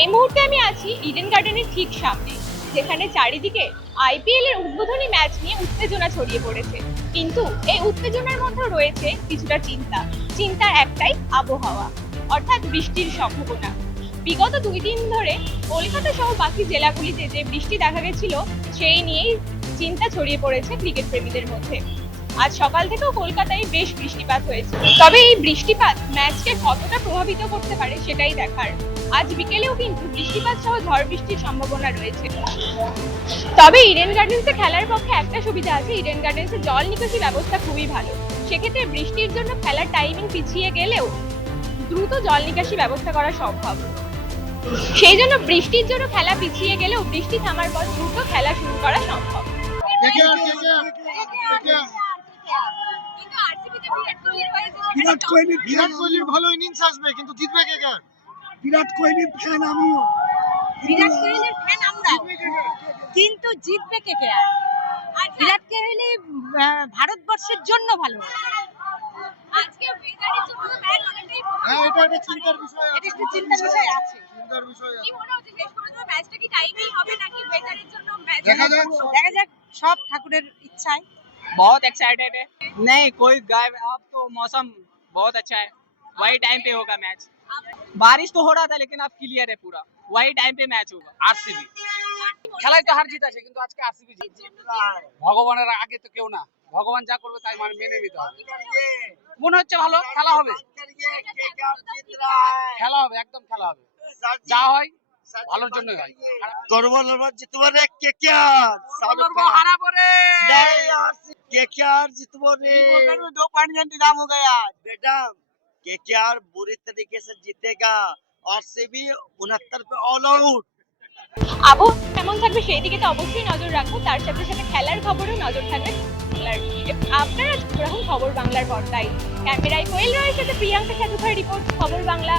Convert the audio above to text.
এই মুহূর্তে আমি আছি ইডেন গার্ডেনের ঠিক সামনে, যেখানে চারিদিকে আইপিএল এর উদ্বোধনী ম্যাচ নিয়ে উত্তেজনা ছড়িয়ে পড়েছে। কিন্তু এই উত্তেজনার মধ্যে রয়েছে কিছুটা চিন্তা। চিন্তার একটাই আবহাওয়া, অর্থাৎ বৃষ্টির সম্ভাবনা। বিগত দুই দিন ধরে কলকাতা সহ বাকি জেলাগুলিতে যে বৃষ্টি দেখা গেছিল, সেই নিয়েই চিন্তা ছড়িয়ে পড়েছে ক্রিকেট প্রেমীদের মধ্যে। আজ সকাল থেকেও কলকাতায় বেশ বৃষ্টিপাত হয়েছে। তবে এই বৃষ্টিপাত ম্যাচকে কতটা প্রভাবিত করতে পারে সেটাই দেখার। আজ বিকেলেও কিন্তু বৃষ্টিপাত সহ ঝড় বৃষ্টির সম্ভাবনা রয়েছে। তবে ইডেন গার্ডেন্সে খেলার পক্ষে একটা সুবিধা আছে। ইডেন গার্ডেন্সে জল নিকাশি ব্যবস্থা খুবই ভালো। সেক্ষেত্রে বৃষ্টির জন্য খেলার টাইমিং পিছিয়ে গেলেও দ্রুত জল নিকাশি ব্যবস্থা করা সম্ভব। সেই জন্য বৃষ্টির জন্য খেলা পিছিয়ে গেলেও বৃষ্টি থামার পর দ্রুত খেলা শুরু করা সম্ভব। বিরাট কোহলি বিরাট কোহলির ভালো ইনিংস আসবে কিন্তু জিতবে কে কে বিরাট কোহলির ফ্যান আমিও। বিরাট কোহলির ফ্যান আমরা কিন্তু জিতবে কে কে আর? বিরাট কোহলি ভারতবর্ষের জন্য ভালো। আজকে ওয়েদারের জন্য ম্যাচ অনেকটাই হ্যাঁ এটা একটা চিন্তার বিষয় এটা আছে একটু চিন্তার বিষয় আছে চিন্তার বিষয় কি আছে মনে হচ্ছে শেষ পর্যন্ত ম্যাচটা কি টাইমেই হবে নাকি ওয়েদারের জন্য ম্যাচ দেখা যাক দেখা যাক সব ঠাকুরের ইচ্ছায় बहुत एक्साइटेड है नहीं कोई गाय अब तो मौसम बहुत अच्छा है वही टाइम पे होगा मैच बारिश तो हो रहा था लेकिन अब क्लियर है पूरा वही टाइम पे मैच होगा आरसीबी খেলায় তো হার জিত আছে কিন্তু আজকে আরসিবি জিতছে ভগবানের আগে তো কেউ না ভগবান যা করবে তাই মানে মেনে নিতে হবে মনে হচ্ছে ভালো খেলা হবে খেলা হবে একদম খেলা হবে যা হয় ভালোর জন্যই হয় করবো না বলছি তোমার কে কে হারাবো রে কে কে জিতবো রে दो पॉइंट का इंतजाम हो गया बेटा के के आर बुरी तरीके से जीतेगा और से भी उनहत्तर पे ऑल आउट আবহাওয়া কেমন থাকবে সেই দিকে তো অবশ্যই নজর রাখবো তার সাথে সাথে খেলার খবরও নজর থাকবে বাংলার আপনারা খবর বাংলার পর্দায়। ক্যামেরায় কোয়েল রয়েছে প্রিয়াঙ্কা সাধুখার রিপোর্ট খবর বাংলা।